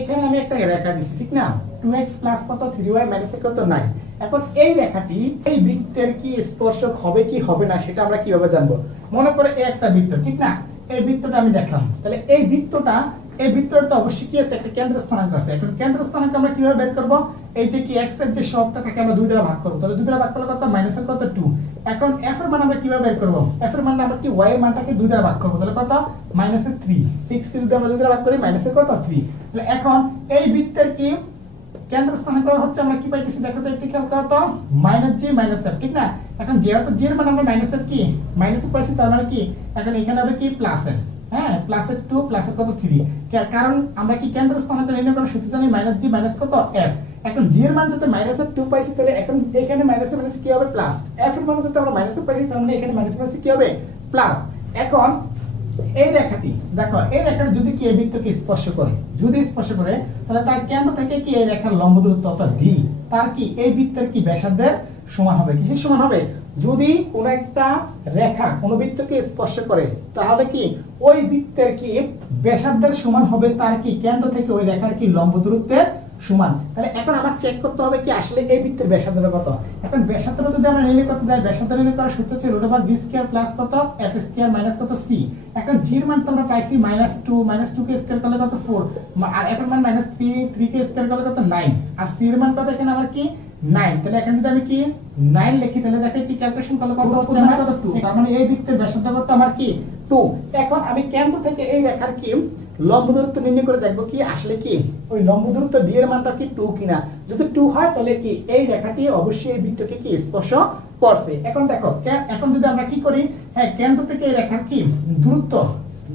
এখানে আমি একটা রেখা দিছি, ঠিক না? টু এক্স প্লাস কত? থ্রি ওয়াই মাইনাস কত নাই। এখন এই রেখাটি এই বৃত্তের কি স্পর্শক হবে কি হবে না সেটা আমরা কীভাবে জানব? মনে করে এই একটা বৃত্ত, ঠিক না? এই বৃত্তটা আমি দেখলাম। তাহলে এই বৃত্তটা এই বৃত্তটা অবশ্যই কি আছে? একটা কেন্দ্র স্থানাঙ্ক আছে। এখন কেন্দ্র স্থানাঙ্ক আমরা কীভাবে বের করব? এই যে কি x এর যে সবটা থাকে আমরা দুই দ্বারা ভাগ করব। তাহলে দুই দ্বারা ভাগ করলে কত মাইনাস এর কত? 2 এখন f এর মান আমরা কীভাবে বের করব? f এর মান আমরা কি y এর মানটাকে দুই দ্বারা ভাগ করব? তাহলে কত? মাইনাস এর 3 6 কে যদি আমরা দুই দ্বারা ভাগ করি মাইনাস এর কত? 3 তাহলে এখন এই বৃত্তের কি? কেন্দ্র স্থানাঙ্ক হচ্ছে, আমরা কি পাইতেছি? দেখো তো একটু খেয়াল করো তো। মাইনাস জি মাইনাস এফ ঠিক না? এখন যেহেতু জি এর মান আমরা মাইনাস এর কি? মাইনাস এর পাইছি, তার মানে কি? এখন এখানে হবে কি? প্লাস এর। হ্যাঁ প্লাস এর টু কত? থ্রি কারণ আমরা কি কেন্দ্র নির্ণয় করার সূত্র জানি মাইনাস জি মাইনাস কত? এফ এখন জি এর মান টু পাইছি, তাহলে এখন এখানে কি হবে? প্লাস এফ এর মান আমরা পাইছি এখানে কি হবে? প্লাস এখন এই রেখাটি, দেখো, এই রেখাটা যদি কি এই বৃত্তকে স্পর্শ করে? যদি স্পর্শ করে, তাহলে তার কেন্দ্র থেকে কি এই রেখার লম্ব দূরত্ব অর্থাৎ ডি তার কি এই বৃত্তের কি ব্যাসার্ধের সমান হবে কিসের সমান হবে, যদি কোন একটা রেখা কোন বৃত্তকে স্পর্শ করে, তাহলে কি ওই বৃত্তের কি ব্যাসার্ধের সমান হবে? তার কি কেন্দ্র থেকে ওই রেখার কি লম্ব দূরত্বের সমান? তাহলে এখন আমার চেক করতে হবে কি আসলে এই বৃত্তের ব্যাসার্ধ কত? এখন ব্যাসার্ধ যদি আমরা নির্ণয় করতে যাই ব্যাসার্ধ নির্ণয় করার সূত্র হচ্ছে root over g square plus কত? এফ স্কয়ার মাইনাস কত? সি এখন জি এর মান তো আমরা পাইছি মাইনাস টু মাইনাস টু কে স্কয়ার করলে কত? ফোর আর এফ এর মান মাইনাস থ্রি থ্রি কে স্কয়ার করলে কত? নাইন আর সি এর মান কত এখানে? আমার কি? নাইন তাহলে এখানে যদি আমি কি? নাইন লিখি তাহলে দেখো কি ক্যালকুলেশন করলে কত হচ্ছে আমার কত টু তার মানে এই বৃত্তের ব্যাসার্ধ কত? আমার কি? টু এখন আমি কেন্দ্র থেকে এই রেখার কি লম্ব দূরত্ব নির্ণয় করে দেখব কি আসলে কি? ওই লম্ব দূরত্ব ডি এর মানটা কি টু কিনা? যদি টু হয় তাহলে কি এই রেখাটি অবশ্যই এই বৃত্তকে কি স্পর্শ করছে? এখন দেখো এখন যদি আমরা কি করি? হ্যাঁ কেন্দ্র থেকে এই রেখার কি? দূরত্ব।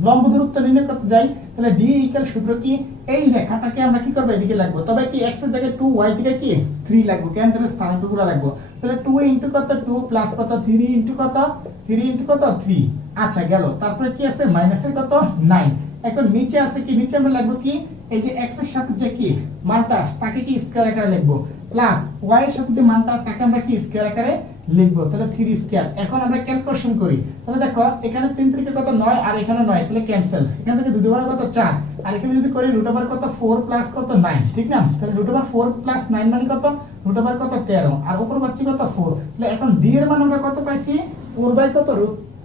লম্ব দূরত্ব নির্ণয় করতে যাই, তাহলে ডি ইকুয়াল সূত্র কি? এই রেখাটাকে আমরা কি করব এদিকে লাগবো? তবে কি এক্সের জায়গায় 2 y জায়গায় কি? 3 লাগবো। কেন্দ্রের স্থানাঙ্কগুলো লাগবো? তাহলে টু ইন্টু কত? টু প্লাস কত? থ্রি ইনটু কত? থ্রি ইন্টু কত? থ্রি আচ্ছা গেল। তারপরে কি আছে? মাইনাসের কত? নাইন এখন নিচে আছে কি? নিচে আমরা লাগবো কি? এই যে x এর সাথে যে কি? মানটা, তাকে কি স্কয়ার আকারে লিখব? প্লাস y এর সাথে যে মানটা, তাকে আমরা কি স্কয়ার আকারে লিখব? তাহলে 3 স্কয়ার এখন আমরা ক্যালকুলেশন করি। তাহলে দেখো, এখানে 3 থেকে কত 9 আর এখানে 9 তাহলে ক্যান্সেল এখান থেকে 2 দুবার কত 4 আর এখানে যদি করি ওভার কত 4 প্লাস কত 9 ঠিক না? তাহলে ওভার 4 প্লাস 9 মানে কত? ওভার কত 13 আর উপর পাচ্ছি কত 4 তাহলে এখন d এর মান আমরা কত পাইছি? 4 বাই কত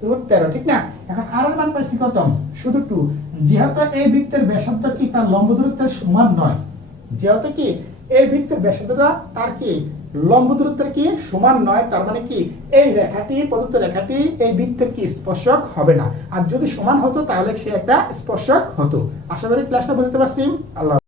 13 ঠিক না? এখন r এর মান পাইছি কত? শুধু 2 যেহেতু এই বৃত্তের ব্যাসার্ধ কি, তার লম্ব দূরত্বের সমান নয়। যেহেতু কি এই বৃত্তের ব্যাসার্ধটা তার কি, লম্ব দূরত্বের কি সমান নয়, তার মানে কি, এই রেখাটি, প্রদত্ত রেখাটি এই বৃত্তের কি স্পর্শক হবে না। আর যদি সমান হতো, তাহলে সে একটা স্পর্শক হতো। আশা করি ক্লাসটা বুঝতে পারছি আল্লাহ